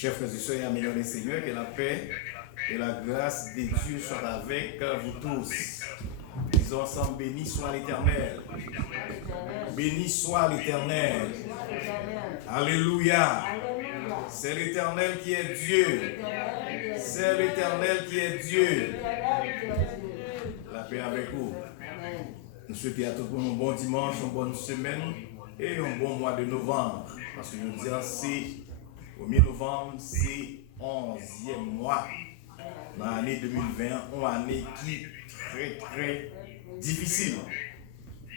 Chers frères et sœurs, amis dans le Seigneur, que la paix et la grâce de Dieu soient avec vous tous. Disons ensemble, béni soit l'Éternel. Béni soit l'Éternel. Alléluia. C'est l'Éternel qui est Dieu. C'est l'Éternel qui est Dieu. La paix avec vous. Nous souhaitons à tous un bon dimanche, une bonne semaine et un bon mois de novembre. Parce que je veux dire, c'est au 1er novembre, c'est 11e mois dans l'année 2020, une année qui est très difficile.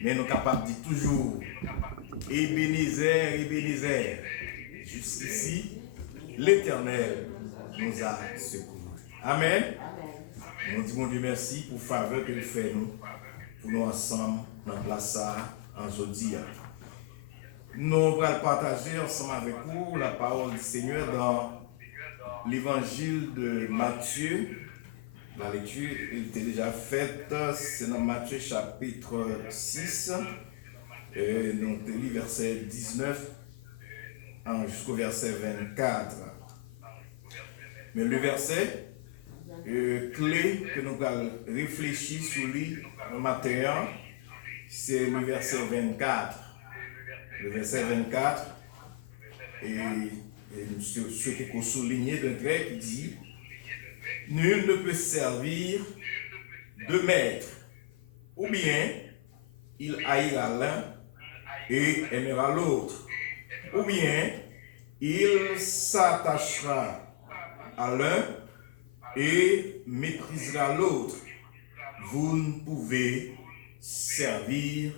Mais nous sommes capables de dire toujours Ebenezer. Jusqu'ici, l'Éternel nous a secourus. Amen. Nous disons Dieu merci pour la faveur que nous fait nous, pour nous ensemble dans la place en aujourd'hui. Nous allons partager ensemble avec vous la parole du Seigneur dans l'évangile de Matthieu. La lecture était déjà faite, c'est dans Matthieu chapitre 6, donc le verset 19 jusqu'au verset 24. Mais le verset clé que nous allons réfléchir sur lui ce matin, c'est le verset 24. Le verset 24, et ce qu'il faut souligner d'un trait qui dit: nul ne peut servir deux maîtres, ou bien il haïra l'un et aimera l'autre, ou bien il s'attachera à l'un et méprisera l'autre. Vous ne pouvez servir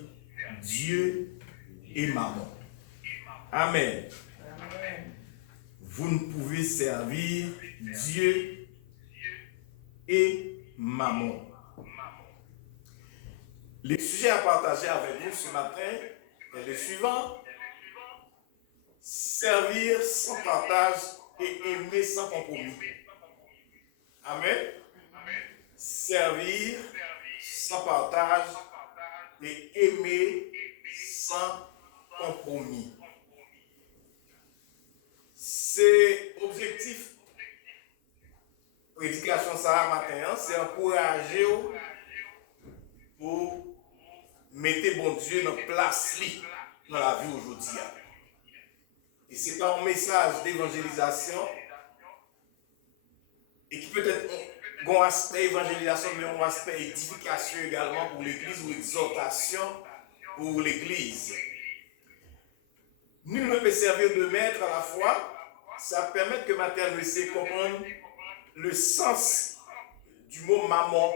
Dieu et maman. Amen. Vous ne pouvez servir Dieu et maman. Le sujet à partager avec vous ce matin est le suivant: servir sans partage et aimer sans compromis. Amen. Servir sans partage et aimer sans compromis. C'est objectif prédication ça matin, c'est encourager pour mettre bon Dieu dans place dans la vie aujourd'hui. Et c'est pas un message d'évangélisation et qui peut être un aspect évangélisation, mais un aspect édification également pour l'église ou exhortation pour l'église. Nul ne peut servir de maître à la fois. Ça permet que matin nous essayions de comprendre le sens du mot maman,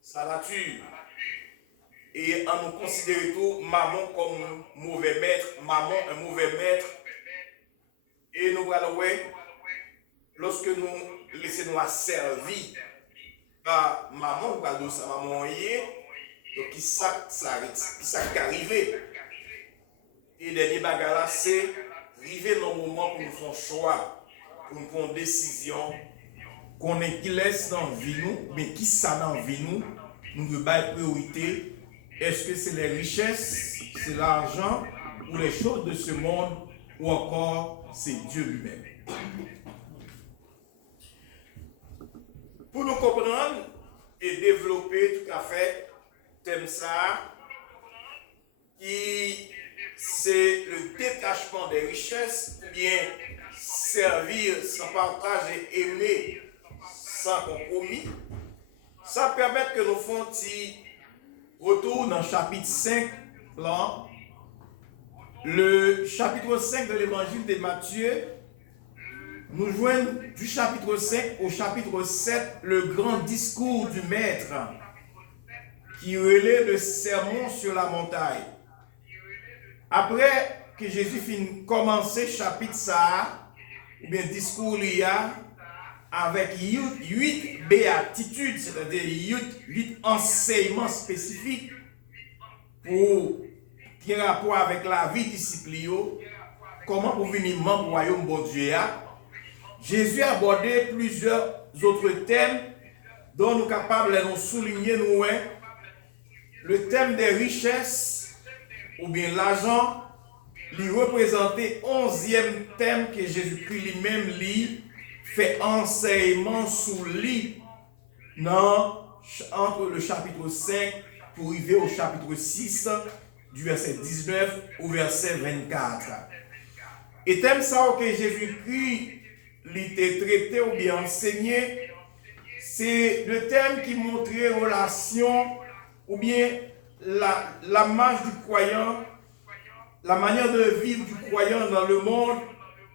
sa nature, et en nous considérant tout maman comme un mauvais maître, maman un mauvais maître. Et nous allons voir, lorsque nous laissons nous servir par maman, nous allons sa maman hier, donc qui ça arrivé. Et dernier bagarre là, c'est arriver dans le moment pour nous faire un choix, pour nous prendre une décision, qu'on est qui laisse dans la vie nous, mais qui ça dans la vie nous devons faire priorité. Est-ce que c'est les richesses, c'est l'argent, ou les choses de ce monde, ou encore c'est Dieu lui-même? Pour nous comprendre et développer tout à fait thème ça, qui c'est le détachement des richesses, ou bien servir sans partage et aimer sans compromis. Ça permet que nous fassions un petit retour dans le chapitre 5, là, le chapitre 5 de l'évangile de Matthieu. Nous joignons du chapitre 5 au chapitre 7 le grand discours du maître qui relaie le sermon sur la montagne. Après que Jésus finit commencer chapitre ça, ou bien discours lié avec 8 béatitudes, c'est-à-dire 8 enseignements spécifiques pour qui ont rapport avec la vie discipline, comment pour venir membre du royaume bon Dieu. Jésus a abordé plusieurs autres thèmes dont nous sommes capables de nous souligner le thème des richesses, ou bien l'argent, il représentait 11e thème que Jésus-Christ lui-même lit, fait enseignement sous lui entre le chapitre 5 pour arriver au chapitre 6 du verset 19 au verset 24. Et thème ça que Jésus-Christ l'était traité ou bien enseigné, c'est le thème qui montrait relation ou bien la marche du croyant, la manière de vivre du croyant dans le monde,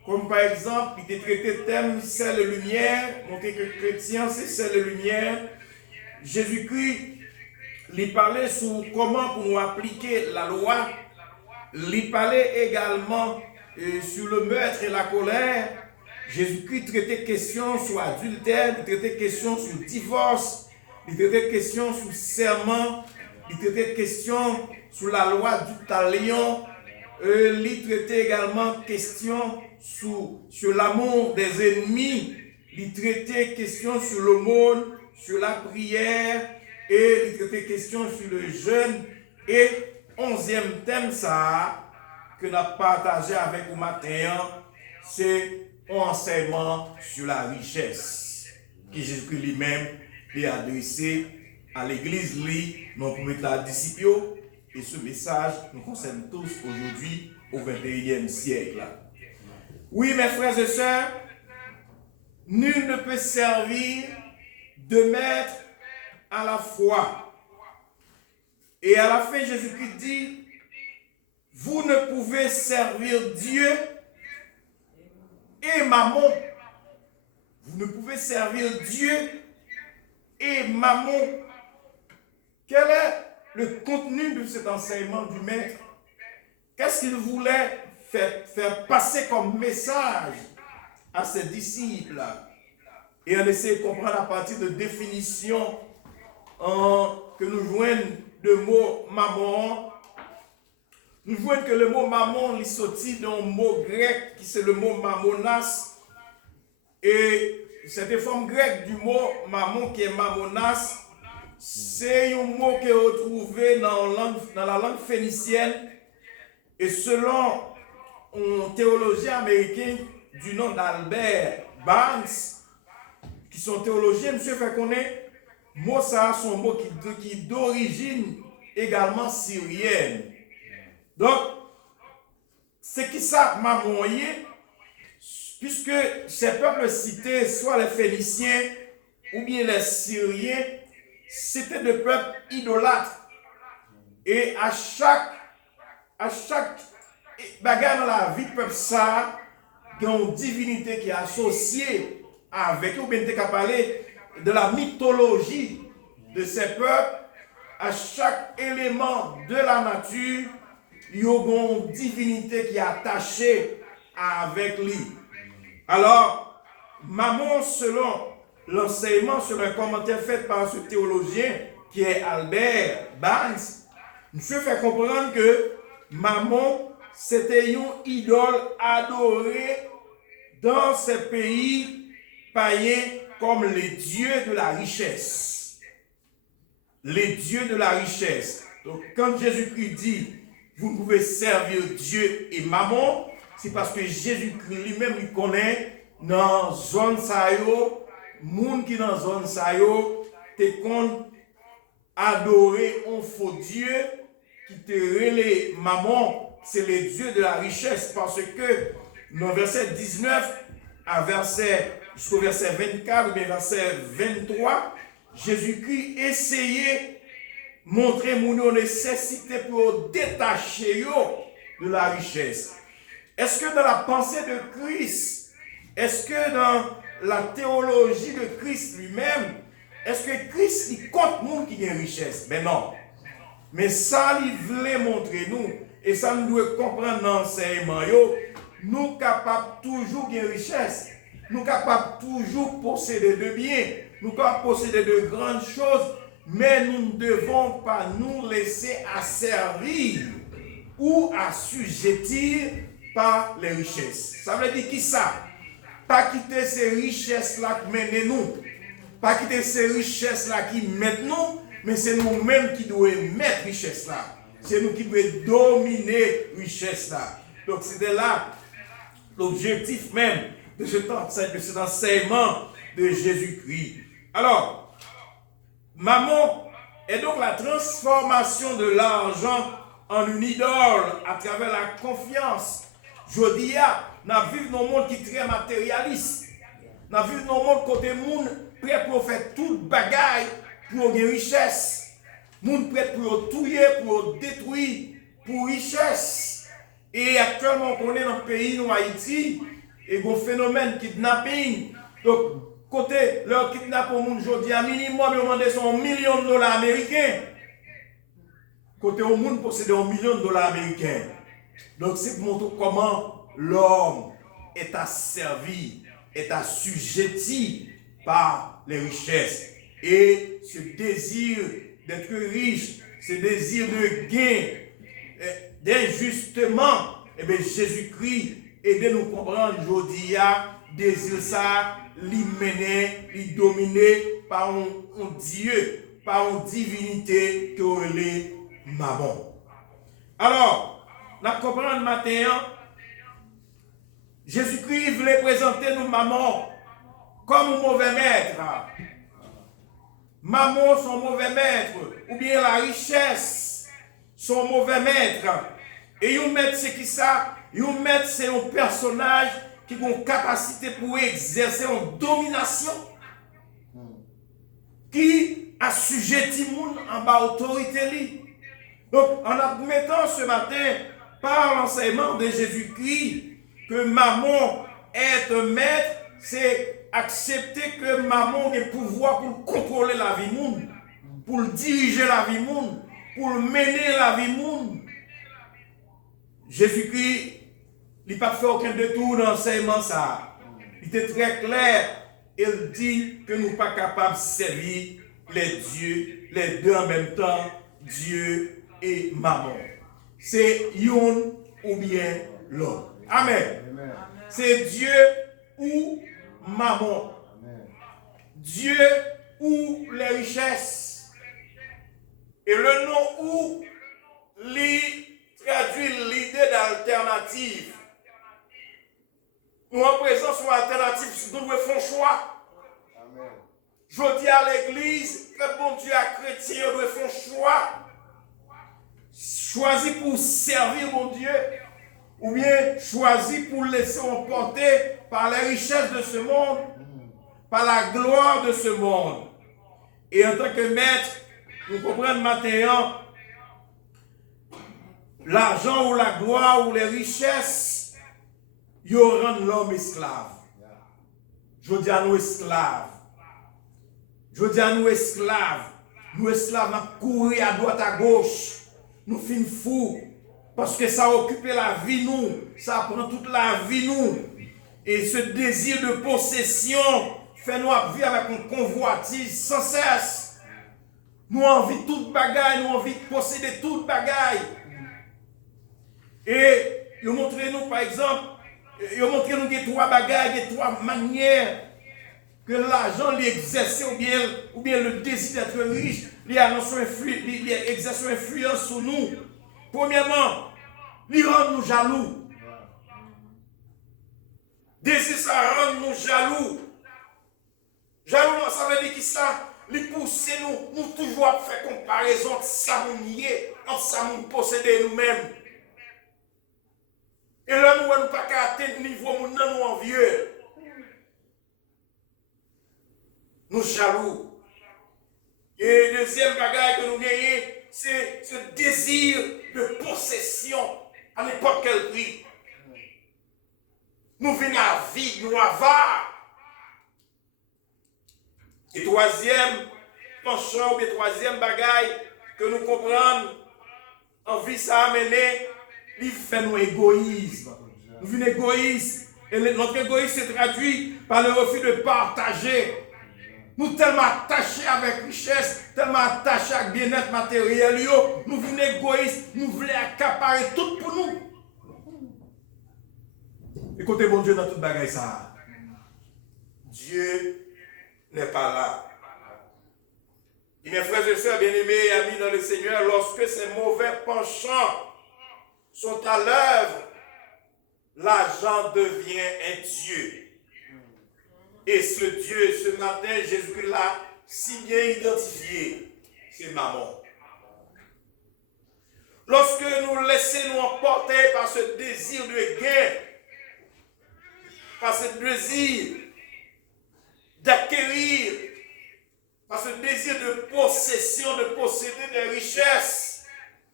comme par exemple, il était traité thème sel et lumière, montrer que le chrétien c'est sel et lumière. Jésus-Christ lui parlait sur comment pour nous appliquer la loi, lui parlait également sur le meurtre et la colère. Jésus-Christ traitait question sur adultère, il traitait question sur divorce, il traitait question sur serment, il traitait question sur la loi du talion, il traitait également question sur l'amour des ennemis, il traitait question sur l'aumône, sur la prière, et il traitait question sur le jeûne. Et 11e thème ça que nous avons partagé avec vous matin, c'est un enseignement sur la richesse que Jésus-Christ lui-même a adressé à l'église, non pour mettre la disciple. Et ce message nous concerne tous aujourd'hui au 21e siècle. Oui, mes frères et sœurs, nul ne peut servir de maître à la fois. Et à la fin, Jésus-Christ dit, vous ne pouvez servir Dieu et mammon. Vous ne pouvez servir Dieu et mammon. Quel est le contenu de cet enseignement du maître? Qu'est-ce qu'il voulait faire passer comme message à ses disciples? Et on essaie de comprendre à partir de définitions que nous joignons le mot mammon. Nous voyons que le mot mammon est sorti d'un mot grec qui c'est le mot mammonas. Et cette forme grecque du mot mammon qui est mammonas, c'est un mot qui est retrouvé dans la langue phénicienne. Et selon un théologien américain du nom d'Albert Barnes, qui sont théologiens, monsieur fait connaître, mot ça, son mot qui est d'origine également syrienne. Donc, c'est qui ça mammoyé, puisque ces peuples cités, soit les Phéniciens ou bien les Syriens, c'était des peuples idolâtres. Et à chaque bagarre dans la vie de peuple ça, il y a une divinité qui est associée avec, ou bien tu as parlé de la mythologie de ces peuples. À chaque élément de la nature, il y a une divinité qui est attachée avec lui. Alors, Mammon, selon l'enseignement, sur un commentaire fait par ce théologien qui est Albert Barnes, nous fait comprendre que Mammon, c'était une idole adorée dans ces pays païens comme les dieux de la richesse. Les dieux de la richesse. Donc, quand Jésus-Christ dit vous pouvez servir Dieu et mammon, c'est parce que Jésus-Christ lui-même lui connaît dans la zone sayo, monde qui dans la zone sayo, te compte adorer un faux Dieu qui te relève mammon, c'est les dieux de la richesse, parce que dans verset 19 jusqu'au verset 24 ou bien verset 23, Jésus-Christ essayait montrer mon nécessité pour détacher de la richesse. Est-ce que dans la pensée de Christ, est-ce que dans la théologie de Christ lui-même, est-ce que Christ il compte monde qui a une richesse? Mais non. Mais ça, il voulait montrer nous, et ça nous doit comprendre dans l'enseignement, nous capables toujours de richesse, nous capables toujours posséder de biens, nous capables posséder de grandes choses, mais nous ne devons pas nous laisser asservir ou assujettir par les richesses. Ça veut dire qui ça? Pas quitter ces richesses-là qui mènent nous, pas quitter ces richesses-là qui mettent nous, mais c'est nous-mêmes qui devons mettre richesse-là. C'est nous qui devons dominer richesse-là. Donc c'était là l'objectif même de cet enseignement de Jésus-Christ. Alors, mammon est donc la transformation de l'argent en une idole à travers la confiance. Je dis, nous vivons dans un monde qui est très matérialiste. Nous vivons dans un monde côté monde prêt pour faire toute bagaille pour des richesses. Monde prêt pour tuer, pour détruire, pour richesse. Et actuellement, on est dans le pays, nous, Haïti, et il y a un phénomène kidnapping. Donc, côté leur kidnapping au monde aujourd'hui, à minimum, ils demandent $1 million américains. Côté au monde possède $1 million américains. Donc, c'est pour montrer comment l'homme est asservi, est assujetti par les richesses. Et ce désir d'être riche, ce désir de gain, d'injustement, eh bien, Jésus-Christ aide nous comprendre aujourd'hui, désir ça, l'y mener, l'y dominer par un Dieu, par une divinité que les mammons. Alors, la comprendre matin, Jésus-Christ voulait présenter nous mammons comme un mauvais maître. Mammon, son mauvais maître, ou bien la richesse, son mauvais maître. Et un maître, c'est qui ça? Un maître, c'est un personnage qui a une capacité pour exercer une domination, qui assujettit le monde en bas autorité. Donc, en admettant ce matin, par l'enseignement de Jésus-Christ, que Mammon est un maître, c'est accepter que Mammon ait le pouvoir pour contrôler la vie monde, pour diriger la vie monde, pour mener la vie monde. Jésus-Christ, il n'a pas fait aucun détour dans l'enseignement ça. Il était très clair. Il dit que nous ne sommes pas capables de servir les dieux, les deux en même temps, Dieu et Mammon. C'est yon ou bien l'autre. Amen. C'est Dieu ou Mammon. Dieu ou les richesses. Et le nom ou traduit l'idée d'alternative. Nous en présence sur alternative, nous devons faire un choix. Je dis à l'église, que bon Dieu à chrétien, nous devons faire un choix. Choisi pour servir mon Dieu, ou bien choisi pour laisser emporter par les richesses de ce monde, par la gloire de ce monde. Et en tant que maître, nous comprenons maintenant, l'argent ou la gloire ou les richesses, ils rendent l'homme esclave. Je dis à nous esclaves. Je dis à nous esclaves. Nous esclaves, nous courons à droite à gauche. Nous finissons fous. Parce que ça occupe la vie, nous. Ça prend toute la vie, nous. Et ce désir de possession fait nous vivre avec une convoitise sans cesse. Nous envie de toute bagaille, nous envie de posséder toute bagaille. Et ils montrent nous, par exemple, ils montrent nous des trois bagailles, des trois manières que l'argent l'exerce ou bien le désir d'être riche, il exerce une influence sur nous. Premièrement, il rend nous jaloux. Désir, ça rend nous jaloux. Jaloux, ça veut dire que ça, il pousse nous toujours à faire comparaison entre ça nous nier, entre ça nous posséder nous-mêmes. Et là, nous ne pouvons pas atteindre le niveau où nous envieux. Nous jaloux. Et le deuxième bagage que nous gagnons, c'est ce désir de possession à n'importe quel prix. Nous venons à vide, nous avares. Et troisième penchant, ou bien troisième bagage que nous comprenons, en vie ça a amené, il fait nous égoïsme. Nous venons égoïstes. Et notre égoïsme se traduit par le refus de partager. Nous tellement attachés avec richesse, tellement attachés avec bien-être matériel, nous venons égoïstes, nous voulons accaparer tout pour nous. Écoutez, bon Dieu, dans toute bagaille ça. Dieu n'est pas là. Et mes frères et sœurs bien-aimés et amis dans le Seigneur, lorsque ces mauvais penchants sont à l'œuvre l'argent devient un Dieu. Et ce Dieu, ce matin, Jésus-Christ l'a si bien identifié, c'est maman. Lorsque nous laissons nous emporter par ce désir de gain, par ce désir d'acquérir, par ce désir de possession, de posséder des richesses,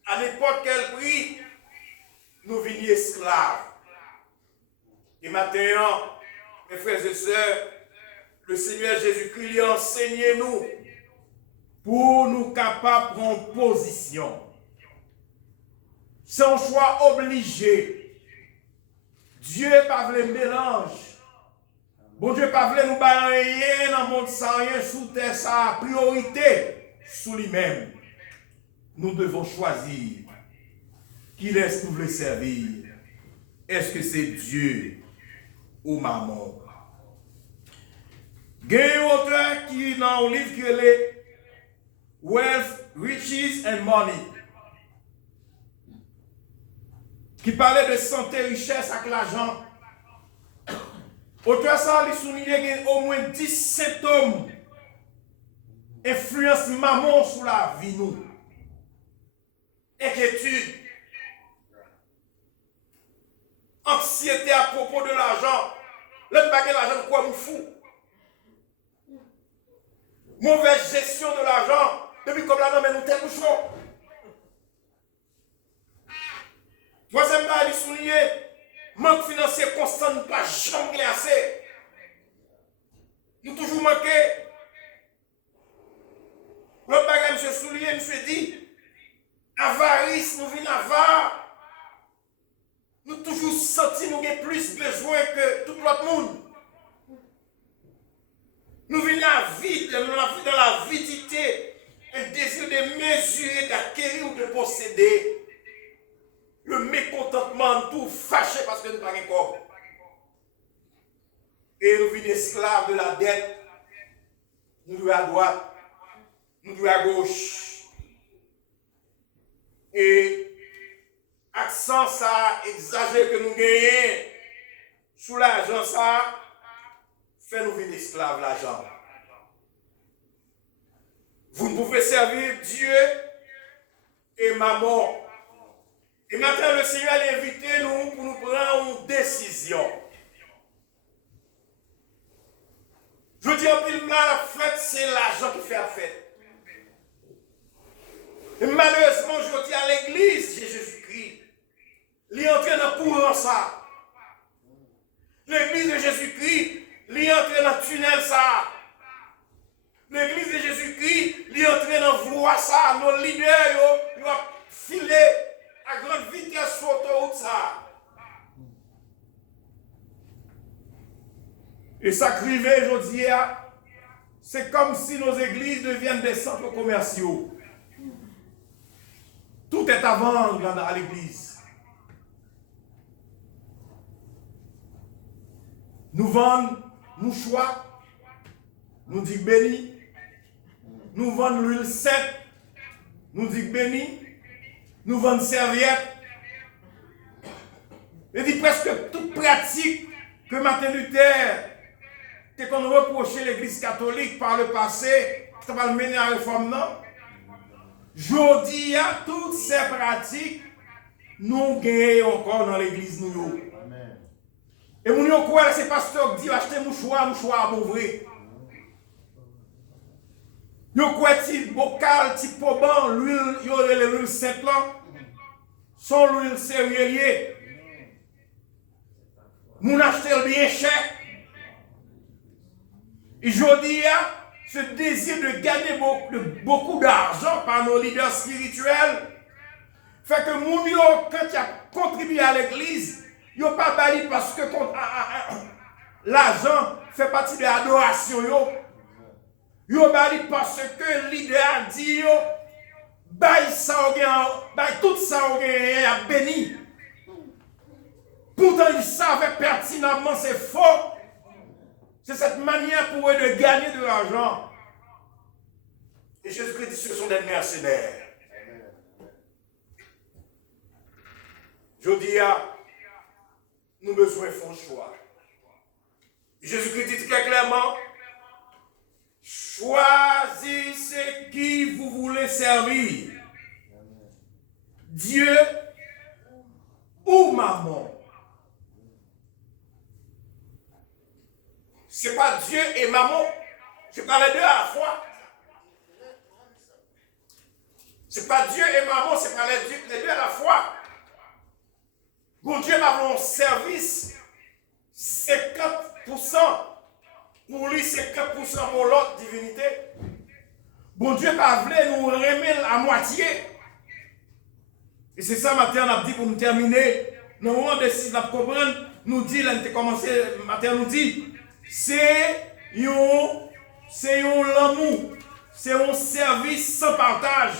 à n'importe quel prix, nous vîmes esclaves. Et maintenant, mes frères et sœurs, le Seigneur Jésus-Christ lui a enseigné nous pour nous capables de prendre position. Sans choix obligé. Dieu pas le mélange. Bon Dieu pas nous balayer dans le monde sans rien sous terre, sa priorité sous lui-même. Nous devons choisir qui laisse nous le servir. Est-ce que c'est Dieu ou maman? Il y a un auteur qui dans un livre qui est Wealth, Riches and Money, qui parlait de santé, richesse avec l'argent. Auteur ça, il souligne au moins 10 symptômes influence maman sur la vie nous. Inquiétude, anxiété à propos de l'argent. Le baguette l'argent, quoi nous fou? Mauvaise gestion de l'argent. Depuis comme là, mais nous t'es chaud. Troisièmement, il souligne, manque financier constant, nous pas jamais assez. Nous toujours manqué. Le bagage, monsieur souligne, monsieur dit, avarice, nous venons avare. Nous toujours senti nous avons plus besoin que tout l'autre monde. Nous venons dans la vidité, un désir de mesurer, d'acquérir ou de posséder. Le mécontentement, tout fâché parce que nous n'avons pas encore. Et nous vivons esclaves de la dette. Nous devons à droite, nous devons à gauche. Et accent ça, exagéré que nous gagnons sous l'argent ça, fait nous vivre esclaves l'argent. Vous ne pouvez servir Dieu et maman. Et maintenant, le Seigneur a invité nous pour nous prendre une décision. Je dis en pile mal, la fête, c'est l'argent qui fait la fête. Et malheureusement, je dis à l'église, Jésus-Christ, il est entré dans le courant ça. L'église de Jésus-Christ, il est entré dans le tunnel ça. L'église de Jésus-Christ, il est entré dans la voie ça. Nos leaders, ils ont filé à grande vitesse sur l'autoroute ça. Et ça crivait aujourd'hui, c'est comme si nos églises deviennent des centres commerciaux. Tout est à vendre à l'église. Nous vendons mouchoirs, nous disons béni. Nous vendons l'huile sainte, nous disons béni. Nous vendons serviettes. Et dit presque toute pratique que Martin Luther qu'on reprochait l'église catholique par le passé, ça va le mener à la réforme, non? Jodi, toutes ces pratiques, nous gagnons encore dans l'église. Nous. Et nous avons quoi, c'est pasteur qui dit acheter mouchoir à m'ouvrir. Nous avons quoi, petit bocal, petit poban, l'huile, il y aurait l'huile sainte là, sans l'huile céréalier. Nous achetons bien cher. Et je dis, ce désir de gagner beaucoup d'argent par nos leaders spirituels fait que mon quand il a contribué à l'église, il n'a pas bali parce que l'argent fait partie de l'adoration. Il a bali parce que le leader dit, tout ça, il a béni. Pourtant, il savait pertinemment c'est faux. C'est cette manière pour eux de gagner de l'argent. Et Jésus-Christ dit ce sont des mercenaires. Je dis, nous avons besoin de faire un choix. Jésus-Christ dit très clairement, choisissez qui vous voulez servir. Dieu ou maman. Ce n'est pas Dieu et maman. Je parle les deux à la fois. Ce n'est pas Dieu et maman, c'est pas les deux à la fois. Bon Dieu m'a un service 50%. Pour lui, 50% pour l'autre divinité. Bon Dieu m'a voulu nous remettre à moitié. Et c'est ça, matin, on a dit pour nous terminer. Dans le moment de 6, on comprendre, nous dit, là, on a commencé, matin, nous dit, c'est un l'amour, c'est un service sans partage.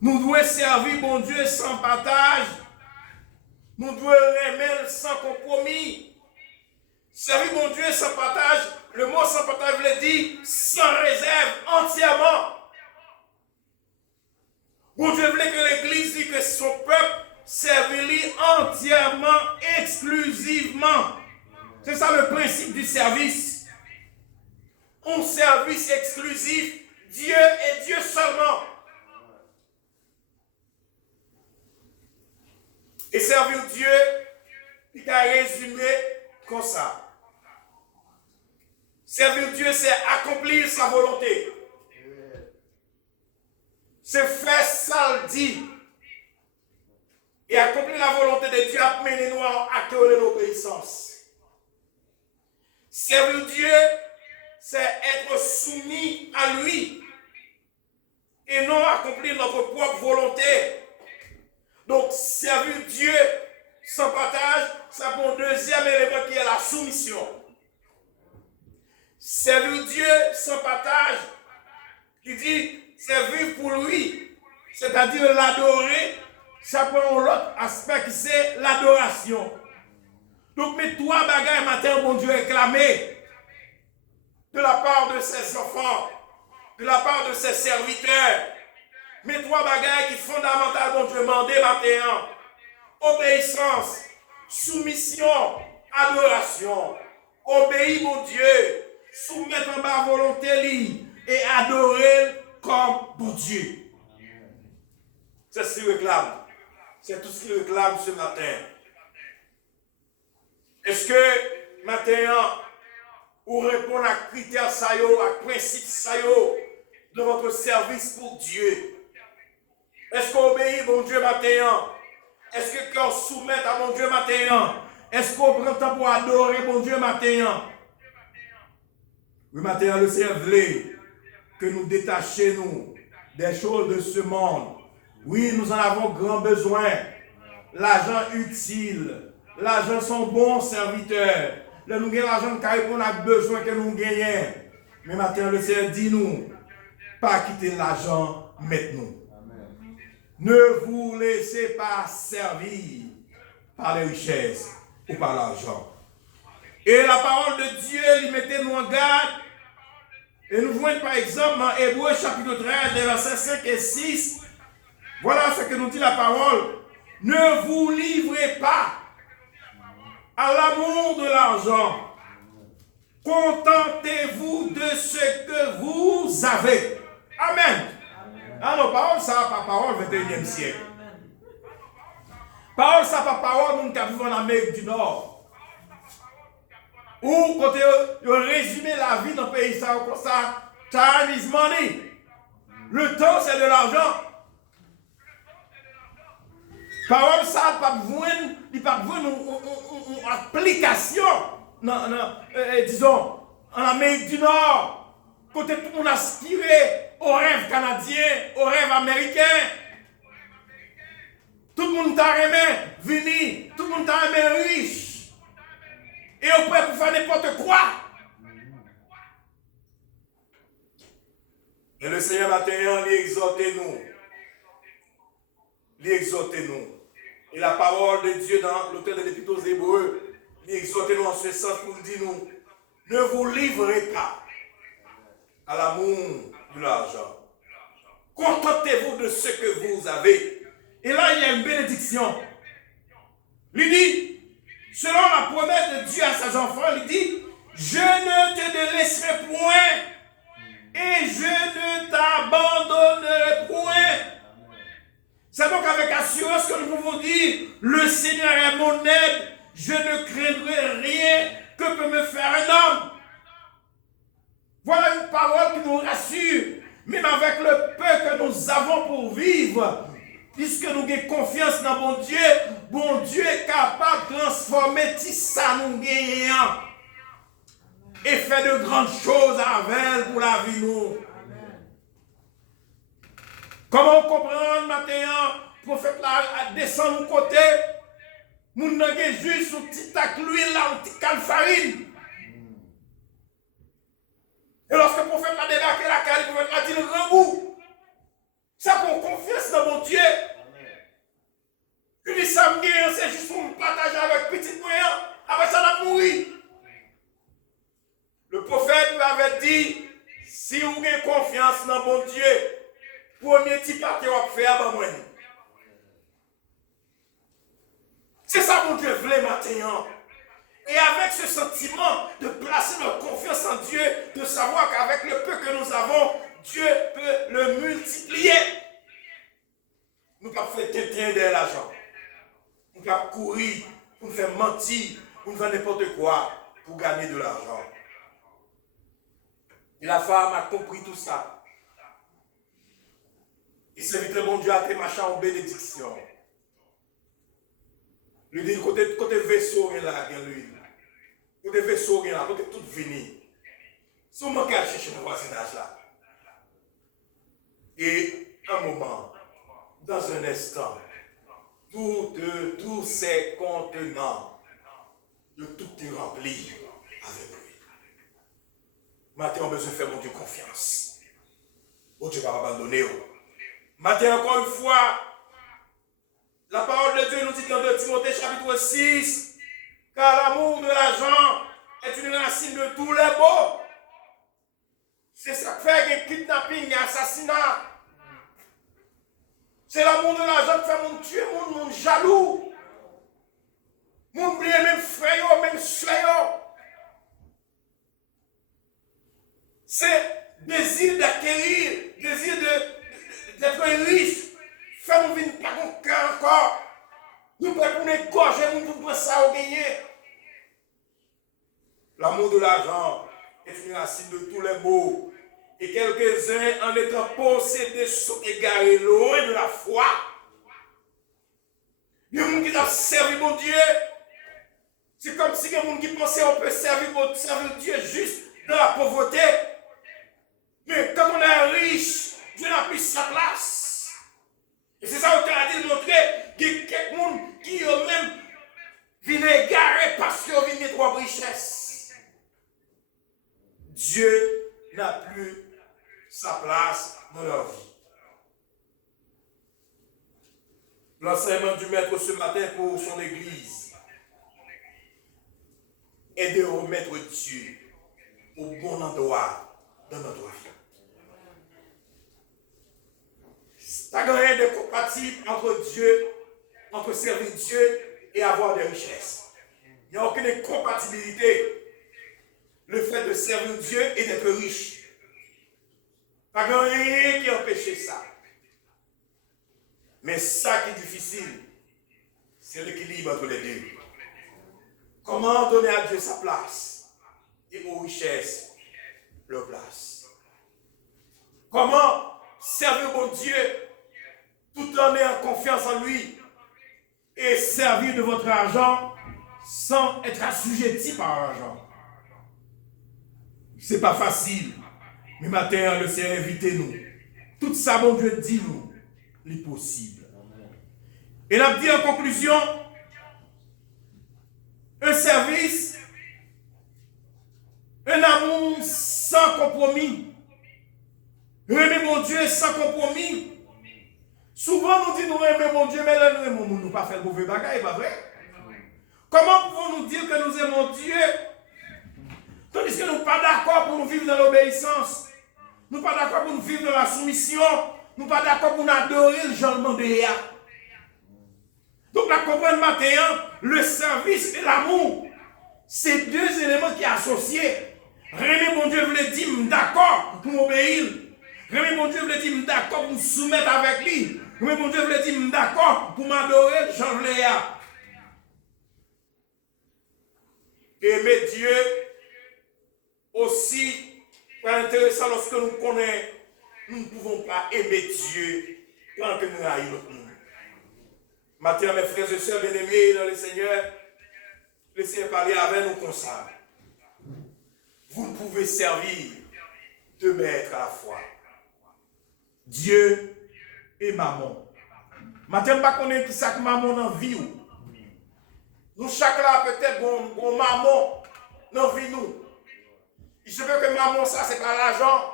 Nous devons servir bon Dieu sans partage. Nous devons l'aimer sans compromis. Servir mon Dieu sans partage, le mot sans partage veut dire sans réserve, entièrement. Bon Dieu voulait que l'Église dise que son peuple servit entièrement, exclusivement. C'est ça le principe du service. Un service exclusif, Dieu et Dieu seulement. Et servir Dieu, il a résumé comme ça. Servir Dieu, c'est accomplir sa volonté. C'est faire ça le dit. Et accomplir la volonté de Dieu a mené nous à acquérir l'obéissance. Servir Dieu, c'est être soumis à lui. Et non accomplir notre propre volonté. Donc, servir Dieu sans partage, c'est mon deuxième élément qui est la soumission. Servir Dieu sans partage, il dit, c'est vivre pour lui, c'est-à-dire l'adorer, ça prend l'autre aspect qui c'est l'adoration. Donc, mes trois bagages matin, mon Dieu, réclamés de la part de ses enfants, de la part de ses serviteurs. Mes trois bagages qui sont fondamentales, mon Dieu, demandé matin. Obéissance, soumission, adoration. Obéis, mon Dieu. Soumettre en ma volonté et adorer comme bon Dieu. C'est ce qu'il réclame. C'est tout ce qu'il réclame ce matin. Est-ce que matin, vous répondez à critères saillots, à principes saillots de votre service pour Dieu? Est-ce qu'on obéit mon Dieu matin? Est-ce qu'on soumet à mon Dieu matin? Est-ce qu'on prend le temps pour adorer mon Dieu matin? Oui, matin, le Seigneur voulait que nous détachions des choses de ce monde. Oui, nous en avons grand besoin. L'argent utile. L'argent sont bons serviteurs. Là, nous gagnons l'argent car on a besoin que nous gagnions. Mais matin, le Seigneur dit nous, pas quitter l'argent maintenant. Ne vous laissez pas servir par les richesses ou par l'argent. Et la parole de Dieu, il mettait nous en garde. Et nous voyons par exemple dans Hébreux chapitre 13, versets 5 et 6. Voilà ce que nous dit la parole. Ne vous livrez pas à l'amour de l'argent. Contentez-vous de ce que vous avez. Amen. Ah non, parole ça, pas parole 21e siècle. Parole ça, pas parole, nous qui vivons en Amérique du Nord. Ou quand vous résumez la vie dans le pays, ça, comme ça, time is money. Le temps, c'est de l'argent. Parole ça, pas besoin d'une application, disons, en Amérique du Nord. Côté tout le monde aspiré au rêve canadien, au rêve américain. Tout le monde t'a aimé, vini, tout le monde t'a aimé riche. Et on peut faire n'importe quoi. Et le Seigneur matin, il exhortez-nous. Il exhortez-nous. Et la parole de Dieu dans l'auteur de l'Épître aux Hébreux, il exhortez-nous en ce sens pour nous dire nous, ne vous livrez pas à l'amour de l'argent. Contentez-vous de ce que vous avez. Et là, il y a une bénédiction. Il dit, selon la promesse de Dieu à ses enfants, il dit, je ne te délaisserai point et je ne t'abandonnerai point. C'est donc avec assurance que nous pouvons dire, le Seigneur est mon aide, je ne craindrai rien que peut me faire un homme. Voilà une parole qui nous rassure, même avec le peu que nous avons pour vivre, puisque nous avons confiance dans bon Dieu est capable de transformer tout ça nous gagnons et faire de grandes choses avec pour la vie nous. Comment comprendre maintenant, le prophète là descend de côté, nous n'avons juste un petit tac l'huile là, un petit cal farine. Et lorsque le prophète a débarqué la cale, le prophète a dit le grand goût. Ça pour confiance dans mon Dieu. Il dit ça c'est juste pour me partager avec petit moyen. Après ça, on a mouru. Le prophète lui avait dit, si vous avez confiance dans mon Dieu, premier petit pas que vous avez fait à moi. C'est ça mon Dieu voulait maintenant. Et avec ce sentiment de placer notre confiance en Dieu, de savoir qu'avec le peu que nous avons, Dieu peut le multiplier. Nous ne pouvons pas faire quelqu'un de l'argent. Nous ne pouvons pas courir, pour nous faire mentir, pour nous faire n'importe quoi, pour gagner de l'argent. Et la femme a compris tout ça. Et serviteur bon Dieu a été machin en bénédiction. Lui dit, côté vaisseau, il y a là, lui. Côté vaisseau, il y a là, côté tout venu. Si on manque à chercher le voisinage là. Et un moment, dans un instant, tous ces contenants, de tout est rempli avec lui. Maintenant, on a besoin de faire mon Dieu confiance. Mon Dieu va abandonner. Maintenant, encore une fois, la parole de Dieu nous dit dans 2 Timothée chapitre 6, car l'amour de l'argent est une racine de tous les maux. C'est ça qui fait un kidnapping, un assassinat. C'est l'amour de l'argent qui fait mon tuer, mon jaloux. Mon oublier même frère, même soeur. C'est désir d'acquérir, désir d'être riche. Fait nous venir pas mon cœur encore. Nous pouvons pour égorger, nous pouvons ça au gagner. L'amour de l'argent est une racine de tous les maux. Et quelques-uns, en étant possédés, sont égarés loin de la foi. Il y a des gens qui ont servi mon Dieu. C'est comme si il y a des gens qui pensaient qu'on peut servir Dieu juste dans la pauvreté. Mais quand on est riche, Dieu n'a plus sa place. Et c'est ça qu'on a dit de montrer qu'il y a quelques qui ont même viennent égarés parce qu'ils ont viennent trop richesse. Dieu n'a plus sa place dans leur vie. L'enseignement du maître ce matin pour son église est de remettre Dieu au bon endroit dans notre vie. Ça n'a rien de compatible entre Dieu, entre servir Dieu et avoir des richesses. Il n'y a aucune incompatibilité. Le fait de servir Dieu et d'être riche. Pas rien qui empêche ça. Mais ça qui est difficile, c'est l'équilibre entre les deux. Comment donner à Dieu sa place et aux richesses leur place. Comment servir mon Dieu tout en ayant confiance en lui et servir de votre argent sans être assujetti par l'argent. C'est pas facile. Mais matin, le Seigneur invitez-nous. Tout ça, mon Dieu, dit-nous, l'impossible. Et on a dit en conclusion, un service, un amour sans compromis. Aimer mon Dieu sans compromis. Souvent, nous disons nous aimons mon Dieu, mais là, nous aimons, nous ne pas faire le mauvais bagage, pas vrai? Comment pouvons-nous dire que nous aimons Dieu, tandis que nous ne sommes pas d'accord pour nous vivre dans l'obéissance? Nous ne sommes pas d'accord pour nous vivre dans la soumission. Nous ne sommes pas d'accord pour nous adorer le jugement de Léa. Donc, la comprendre matin, le service et l'amour, c'est deux éléments qui sont associés. Rémi, mon Dieu, veut dire d'accord pour m'obéir. Rémi, mon Dieu, veut dire d'accord pour me soumettre avec lui. Rémi, mon Dieu, veut dire d'accord pour m'adorer, Jean Léa. Aimer Dieu aussi, c'est intéressant lorsque nous connaissons, nous ne pouvons pas aimer Dieu quand nous haïssons l'autre. Maintenant, mes frères et sœurs bien-aimés dans le Seigneur, laissez parler avec nous comme ça. Vous ne pouvez servir deux maîtres à la fois. Dieu et maman. Maintenant, je ne sais pas qui ça que maman dans la vie. Nous, chaque là, peut-être, bon maman dans la vie. Il se peut que maman, ça, c'est pas l'argent.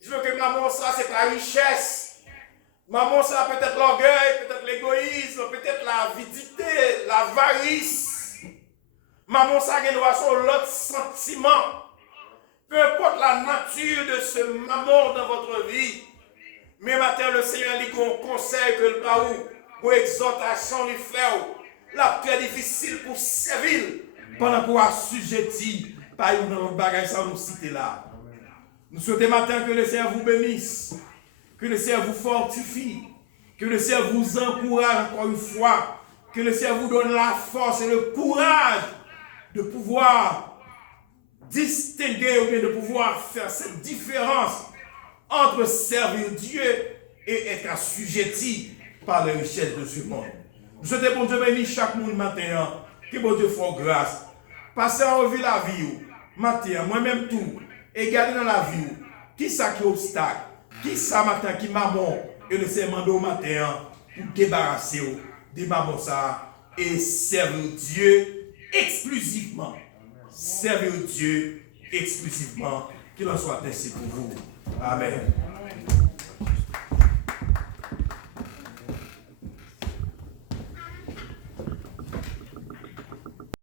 Il se peut que maman, ça, c'est pas la richesse. Maman, ça peut-être l'orgueil, peut-être l'égoïsme, peut-être l'avidité, l'avarice. Maman, ça doit son l'autre sentiment. Peu importe la nature de ce maman dans votre vie. Mais maintenant, le Seigneur lui conseille que le baou, pour exhortation, lui fait. La très difficile pour servir pendant qu'on assujetti par une dans notre bagage sans nous citer là. Nous souhaitons matin que le Seigneur vous bénisse. Que le Seigneur vous fortifie, que le Seigneur vous encourage encore une fois, que le Seigneur vous donne la force et le courage de pouvoir distinguer ou bien de pouvoir faire cette différence entre servir Dieu et être assujetti par les richesses de ce monde. Nous souhaitons, bon Dieu, bénir chaque monde matin, que bon Dieu fasse grâce. Passez en revue la vie, matin, moi-même tout, et gardez dans la vie, qui ça qui est obstacle. Qui ça matin, qui maman, et le Seigneur mande au matin pour débarrasser des mamans ça et servir Dieu exclusivement. Servir Dieu exclusivement. Qu'il en soit ainsi pour vous. Amen.